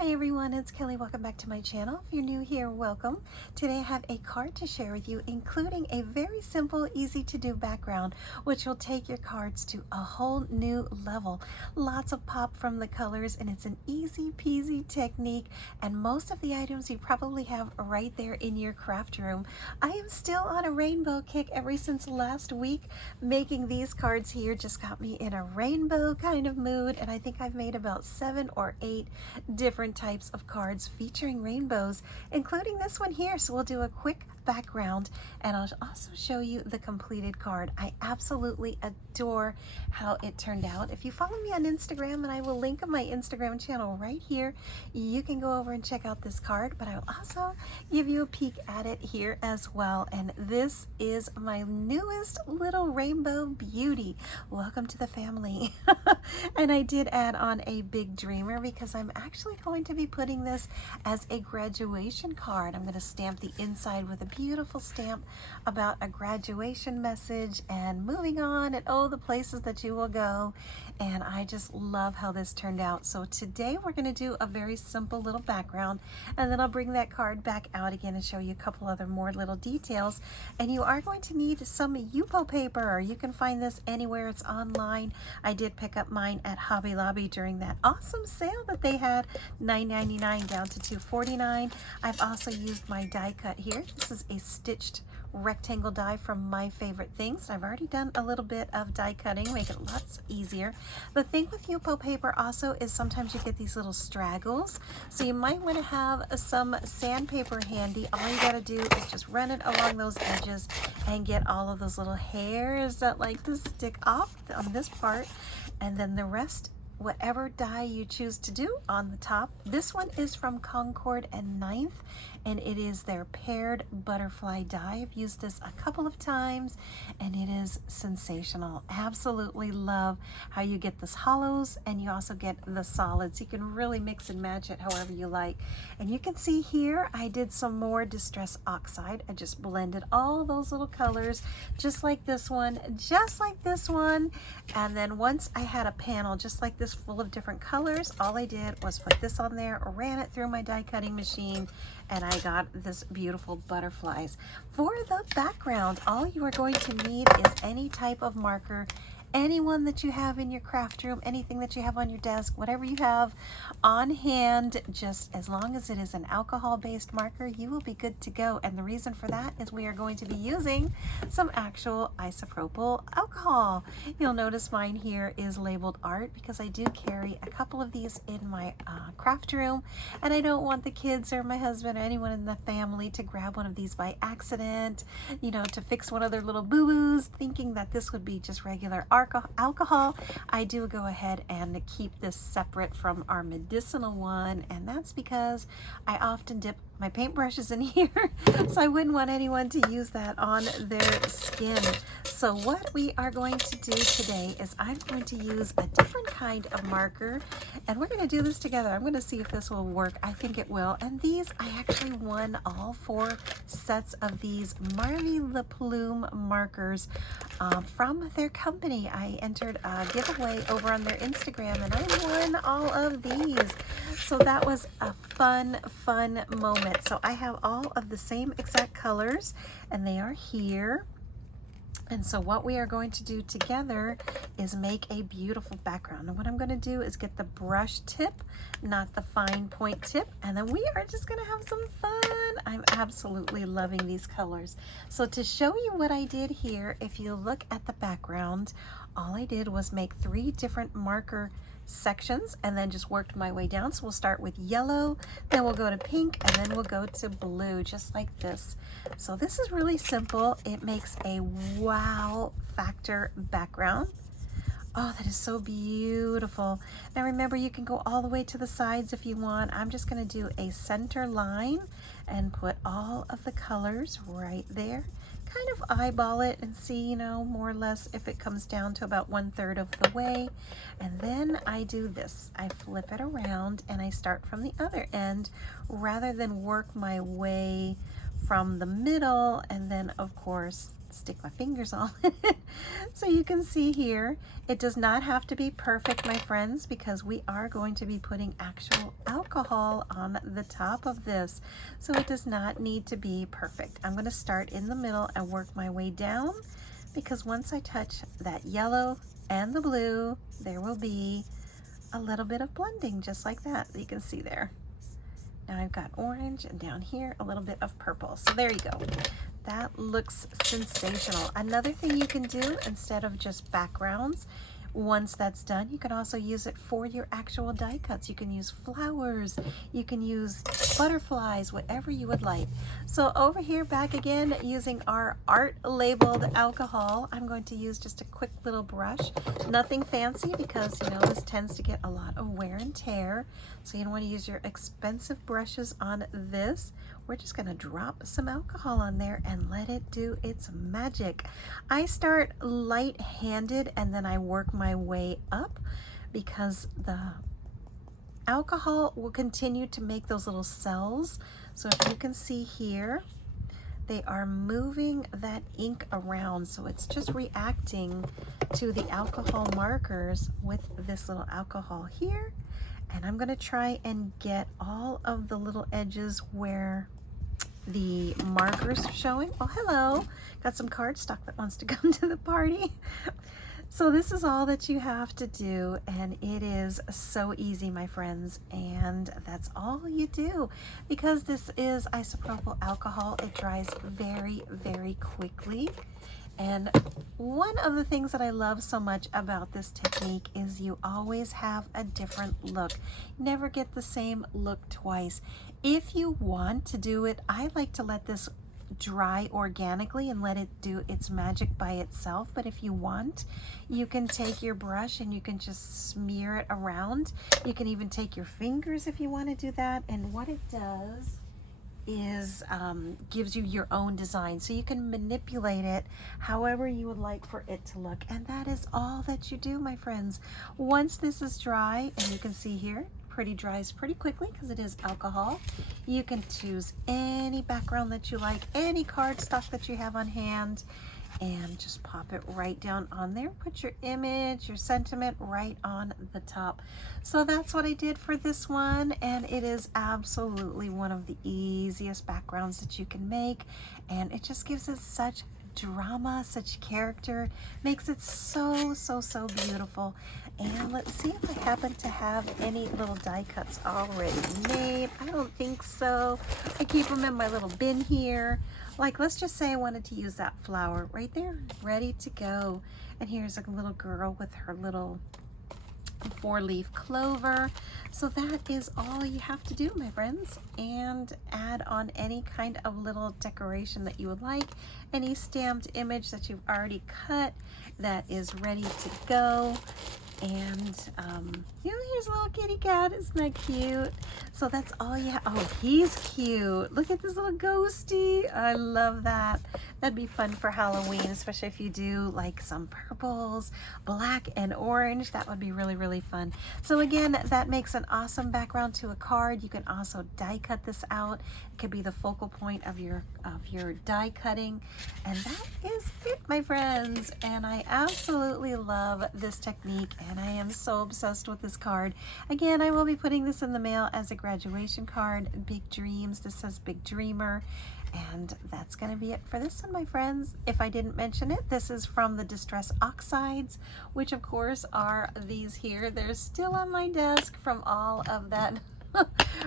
Hi everyone, it's Kelly. Welcome back to my channel. If you're new here, welcome. Today I have a card to share with you, including a very simple, easy to do background, which will take your cards to a whole new level. Lots of pop from the colors, and it's an easy peasy technique, and most of the items you probably have right there in your craft room. I am still on a rainbow kick ever since last week. Making these cards here just got me in a rainbow kind of mood, and I think I've made about 7 or 8 different types of cards featuring rainbows, including this one here. So we'll do a quick background and I'll also show you the completed card. I absolutely adore how it turned out. If you follow me on Instagram, and I will link my Instagram channel right here, you can go over and check out this card, but I will also give you a peek at it here as well. And this is my newest little rainbow beauty. Welcome to the family. And I did add on a big dreamer because I'm actually going to be putting this as a graduation card. I'm going to stamp the inside with a beautiful stamp about a graduation message and moving on, and oh, the places that you will go. And I just love how this turned out. So today we're going to do a very simple little background, and then I'll bring that card back out again and show you a couple other more little details. And you are going to need some yupo paper. You can find this anywhere. It's online. I did pick up mine at Hobby Lobby during that awesome sale that they had, $9.99 down to $2.49. I've also used my die cut here. This is a stitched rectangle die from My Favorite Things. I've already done a little bit of die cutting, make it lots easier. The thing with yupo paper also is sometimes you get these little straggles, so you might want to have some sandpaper handy. All you got to do is just run it along those edges and get all of those little hairs that like to stick off on this part, and then the rest, whatever die you choose to do on the top. This one is from Concord and Ninth, and it is their paired butterfly die. I've used this a couple of times and it is sensational. Absolutely love how you get this hollows and you also get the solids. You can really mix and match it however you like. And you can see here I did some more distress oxide. I just blended all those little colors just like this one, just like this one. And then once I had a panel just like this full of different colors, all I did was put this on there, ran it through my die cutting machine, and I got this beautiful butterflies. For the background, all you are going to need is any type of marker, anyone that you have in your craft room, anything that you have on your desk, whatever you have on hand, just as long as it is an alcohol-based marker, you will be good to go. And the reason for that is we are going to be using some actual isopropyl alcohol. You'll notice mine here is labeled art because I do carry a couple of these in my craft room, and I don't want the kids or my husband or anyone in the family to grab one of these by accident, you know, to fix one of their little boo-boos, thinking that this would be just regular alcohol. I do go ahead and keep this separate from our medicinal one, and that's because I often dip my paintbrushes in here, so I wouldn't want anyone to use that on their skin. So what we are going to do today is I'm going to use a different kind of marker, and we're going to do this together. I'm going to see if this will work. I think it will. And these, I actually won all 4 sets of these Marley Le Plume markers from their company. I entered a giveaway over on their Instagram, and I won all of these. So that was a fun moment. So I have all of the same exact colors, and they are here. And so what we are going to do together is make a beautiful background. And what I'm going to do is get the brush tip, not the fine point tip, and then we are just going to have some fun. I'm absolutely loving these colors. So to show you what I did here, if you look at the background, all I did was make 3 different marker sections and then just worked my way down. So we'll start with yellow, then we'll go to pink, and then we'll go to blue, just like this. So this is really simple. It makes a wow factor background. Oh, that is so beautiful. Now remember, you can go all the way to the sides if you want. I'm just going to do a center line and put all of the colors right there. Kind of eyeball it and see, you know, more or less if it comes down to about 1/3 of the way. And then I do this. I flip it around and I start from the other end rather than work my way from the middle and then of course stick my fingers on it. So you can see here, it does not have to be perfect, my friends, because we are going to be putting actual alcohol on the top of this. So it does not need to be perfect. I'm going to start in the middle and work my way down, because once I touch that yellow and the blue, there will be a little bit of blending just like that. You can see there. Now I've got orange, and down here a little bit of purple. So there you go. That looks sensational. Another thing you can do instead of just backgrounds, once that's done, you can also use it for your actual die cuts. You can use flowers, you can use butterflies, whatever you would like. So over here, back again, using our art labeled alcohol, I'm going to use just a quick little brush. Nothing fancy, because you know this tends to get a lot of wear and tear. So you don't want to use your expensive brushes on this. We're just going to drop some alcohol on there and let it do its magic. I start light-handed and then I work my way up, because the alcohol will continue to make those little cells. So if you can see here, they are moving that ink around. So it's just reacting to the alcohol markers with this little alcohol here. And I'm going to try and get all of the little edges where the markers are showing. Oh, hello. Got some cardstock that wants to come to the party. So this is all that you have to do, and it is so easy, my friends, and that's all you do. Because this is isopropyl alcohol, it dries very, very quickly. And one of the things that I love so much about this technique is you always have a different look. You never get the same look twice. If you want to do it, I like to let this dry organically and let it do its magic by itself. But if you want, you can take your brush and you can just smear it around. You can even take your fingers if you want to do that. And what it does is gives you your own design, so you can manipulate it however you would like for it to look. And that is all that you do, my friends. Once this is dry, and you can see here, dries pretty quickly because it is alcohol. You can choose any background that you like, any cardstock that you have on hand, and just pop it right down on there. Put your image, your sentiment right on the top. So that's what I did for this one, and it is absolutely one of the easiest backgrounds that you can make, and it just gives it such drama, such character, makes it so, so, so beautiful. And let's see if I happen to have any little die cuts already made. I don't think so. I keep them in my little bin here. Like, let's just say I wanted to use that flower right there, ready to go. And here's a little girl with her little 4-leaf clover. So that is all you have to do, my friends. And add on any kind of little decoration that you would like, any stamped image that you've already cut that is ready to go. And you know, here's a little kitty cat. Isn't that cute? So that's all you have. Oh, he's cute. Look at this little ghosty. I love that. That'd be fun for Halloween, especially if you do like some purples, black and orange. That would be really, really fun. So again, that makes an awesome background to a card. You can also die cut this out. It could be the focal point of your die cutting. And that is it, my friends. And I absolutely love this technique, and I am so obsessed with this card. Again, I will be putting this in the mail as a graduation card. Big Dreams. This says Big Dreamer. And that's going to be it for this one, my friends. If I didn't mention it, this is from the Distress Oxides, which of course are these here. They're still on my desk from all of that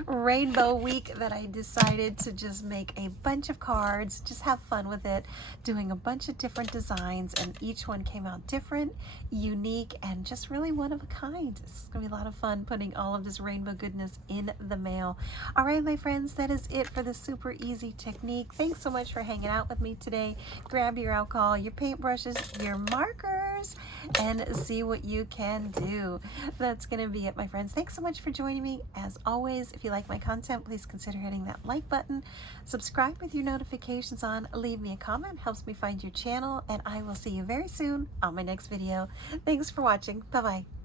Rainbow Week that I decided to just make a bunch of cards, just have fun with it, doing a bunch of different designs, and each one came out different, unique, and just really one of a kind. It's gonna be a lot of fun putting all of this rainbow goodness in the mail. All right, my friends, that is it for the super easy technique. Thanks so much for hanging out with me today. Grab your alcohol, your paintbrushes, your markers, and see what you can do. That's gonna be it, my friends. Thanks so much for joining me. As always, if you like my content, please consider hitting that like button, subscribe with your notifications on, leave me a comment, helps me find your channel, and I will see you very soon on my next video. Thanks for watching. Bye-bye.